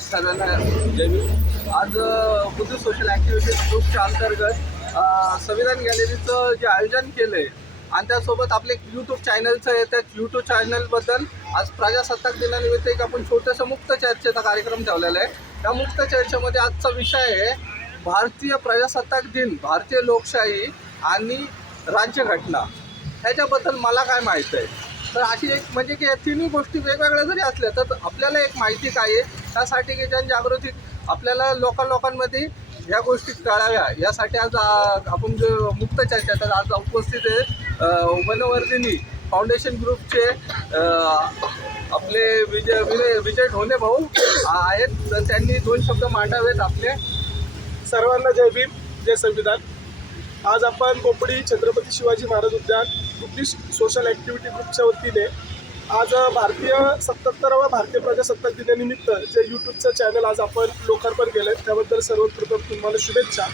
सर्वांना जय भीम. आज Buddha social activities ग्रुपच्या अंतर्गत संविधान गॅलरीचं जे आयोजन केलं आहे आणि त्यासोबत आपले यूट्यूब चॅनलचं आहे, त्या यूट्यूब चॅनलबद्दल आज प्रजासत्ताक दिनानिमित्त एक आपण छोटंसं मुक्त चर्चेचा कार्यक्रम ठेवलेला आहे. त्या मुक्त चर्चेमध्ये आजचा विषय आहे भारतीय प्रजासत्ताक दिन, भारतीय लोकशाही आणि राज्यघटना. ह्याच्याबद्दल मला काय माहीत आहे. तर अशी एक म्हणजे की या तिन्ही गोष्टी वेगवेगळ्या जरी असल्या तर आपल्याला एक माहिती काय आहे, त्यासाठी की जनजागृती आपल्याला लोकांमध्ये ह्या गोष्टी कळाव्या यासाठी आज आपण जो मुक्त चर्चा तर आज उपस्थित आहे वनवर्धिनी फाउंडेशन ग्रुपचे आपले विजय ढोणे भाऊ आहेत. तर त्यांनी 2 शब्द मांडावेत आपले. सर्वांना जय भीम, जय संविधान. आज आपण बोपडी छत्रपती शिवाजी महाराज उद्यान बुद्धिस्ट सोशल ॲक्टिव्हिटी ग्रुपच्या वतीने आज 77वा भारतीय प्रजासत्ताक दिनानिमित्त जे यूट्यूबचं चॅनल आज आपण लोकार्पण केलं आहे त्याबद्दल सर्वप्रथम तुम्हाला शुभेच्छा.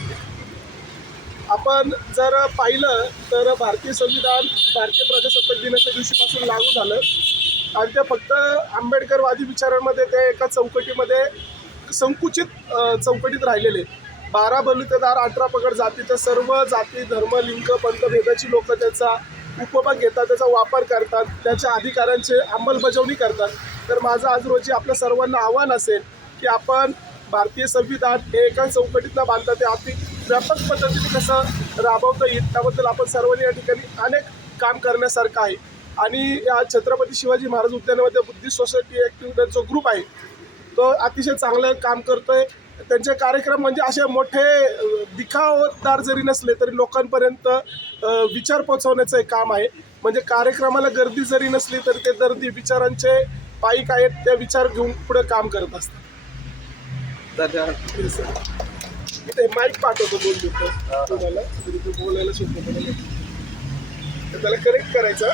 आपण जर पाहिलं तर भारतीय संविधान भारतीय प्रजासत्ताक दिनाच्या दिवशीपासून लागू झालं आणि ते फक्त आंबेडकरवादी विचारांमध्ये ते एका चौकटीमध्ये संकुचित चौकटीत राहिलेले. 12 बलुतेदार 18 पगड जातीच्या सर्व जाती धर्म लिंग पंथभेदाची लोक त्याचा उपभोग घेतात, त्याचा वापर करतात, त्याच्या अधिकारांची अंमलबजावणी करतात. तर माझं आज रोजी आपल्या सर्वांना आव्हान असेल की आपण भारतीय संविधान हे एका चौकटीत न बांधता ते अति व्यापक पद्धतीने कसं राबवता येईल त्याबद्दल आपण सर्वांनी या ठिकाणी अनेक काम करण्यासारखं आहे. आणि या छत्रपती शिवाजी महाराज उद्यानामध्ये बुद्धिस्ट सोसायटी ॲक्टिव्हिटी जो ग्रुप आहे तो अतिशय चांगलं काम करतोय. त्यांचे कार्यक्रम म्हणजे असे मोठे दिखावदार जरी नसले तरी लोकांपर्यंत विचार पोहोचवण्याचं एक काम आहे. म्हणजे कार्यक्रमाला गर्दी जरी नसली तरी ते दर्दी विचारांचे पाईक आहेत, ते विचार घेऊन पुढे काम करत असतात. धन्यवाद. ते माईक पाठवतो 2 मिनिटं तुम्हाला, बोलायला सोपं पडेल. तर त्याला करेक्ट करायचं.